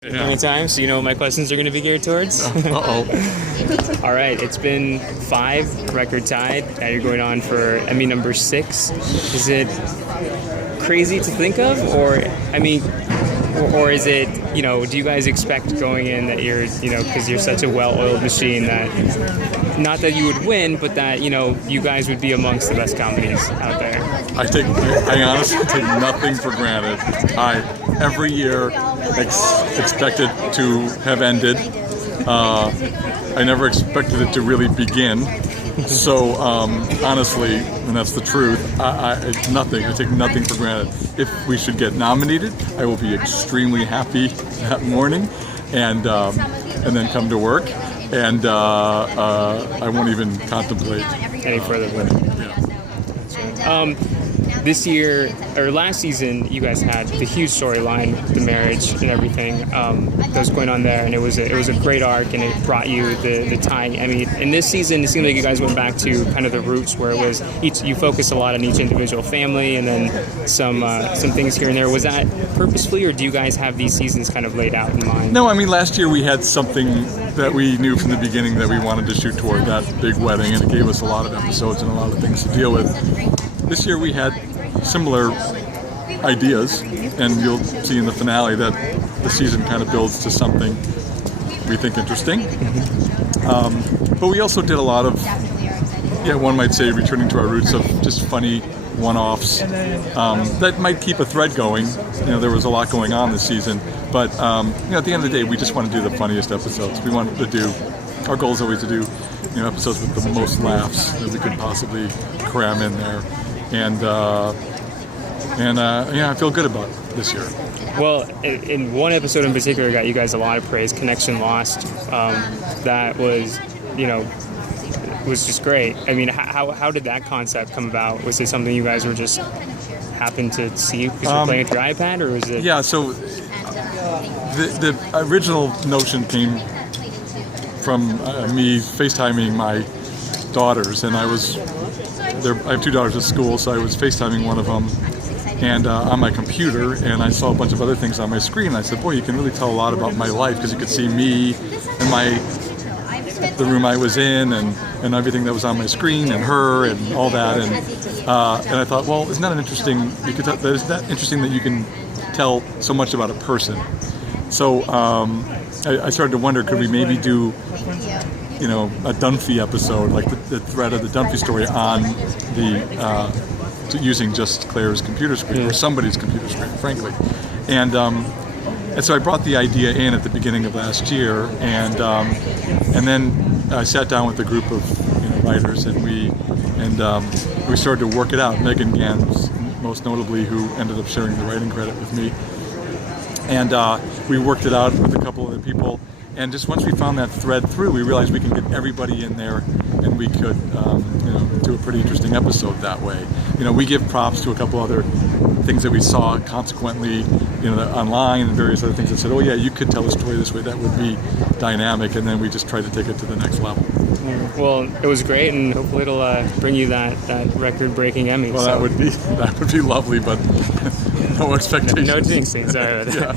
Anytime, so you know what my questions are going to be geared towards. Uh-oh. All right, it's been 5, record tied. Now you're going on for Emmy number 6. Is it crazy to think of, or or is it, do you guys expect going in that you're, because you're such a well-oiled machine that, not that you would win, but that, you guys would be amongst the best comedies out there? I honestly take nothing for granted. Every year expected to have ended. I never expected it to really begin. So honestly, and that's the truth, I take nothing for granted. If we should get nominated, I will be extremely happy that morning, and then come to work, and I won't even contemplate any further winning. Yeah. This year, or last season, you guys had the huge storyline, the marriage and everything that was going on there, and it was a great arc, and it brought you the tying Emmy. And this season, it seemed like you guys went back to kind of the roots, where it was you focused a lot on each individual family, and then some things here and there. Was that purposefully, or do you guys have these seasons kind of laid out in mind? No, last year we had something that we knew from the beginning that we wanted to shoot toward, that big wedding, and it gave us a lot of episodes and a lot of things to deal with. This year we had similar ideas, and you'll see in the finale that the season kind of builds to something we think interesting. But we also did a lot of, one might say, returning to our roots of just funny one-offs that might keep a thread going. There was a lot going on this season, but at the end of the day, we just want to do the funniest episodes. We wanted to do, our goal is always to do episodes with the most laughs that we could possibly cram in there. And I feel good about this year. Well, in one episode in particular, got you guys a lot of praise. Connection Lost. That was, was just great. How did that concept come about? Was it something you guys were just happened to see because you're playing with your iPad, or was it? Yeah. So the original notion came from me FaceTiming my daughters, and I have 2 daughters at school, so I was FaceTiming one of them, and on my computer, and I saw a bunch of other things on my screen. And I said, boy, you can really tell a lot about my life, because you could see me and the room I was in, and everything that was on my screen, and her, and all that, and I thought, well, isn't that interesting that you can tell so much about a person? So I started to wonder, could we maybe do a Dunphy episode, like the thread of the Dunphy story on using just Claire's computer screen, or somebody's computer screen, frankly. And so I brought the idea in at the beginning of last year, and then I sat down with a group of writers, and we started to work it out. Megan Gans, most notably, who ended up sharing the writing credit with me, and we worked it out with a couple other people. And just once we found that thread through, we realized we can get everybody in there, and we could, do a pretty interesting episode that way. We give props to a couple other things that we saw consequently, online and various other things that said, oh yeah, you could tell a story this way, that would be dynamic, and then we just tried to take it to the next level. Well, it was great, and hopefully it'll bring you that record-breaking Emmy. Well, so. that would be lovely, but no expectations. No jinxing, sorry. Yeah.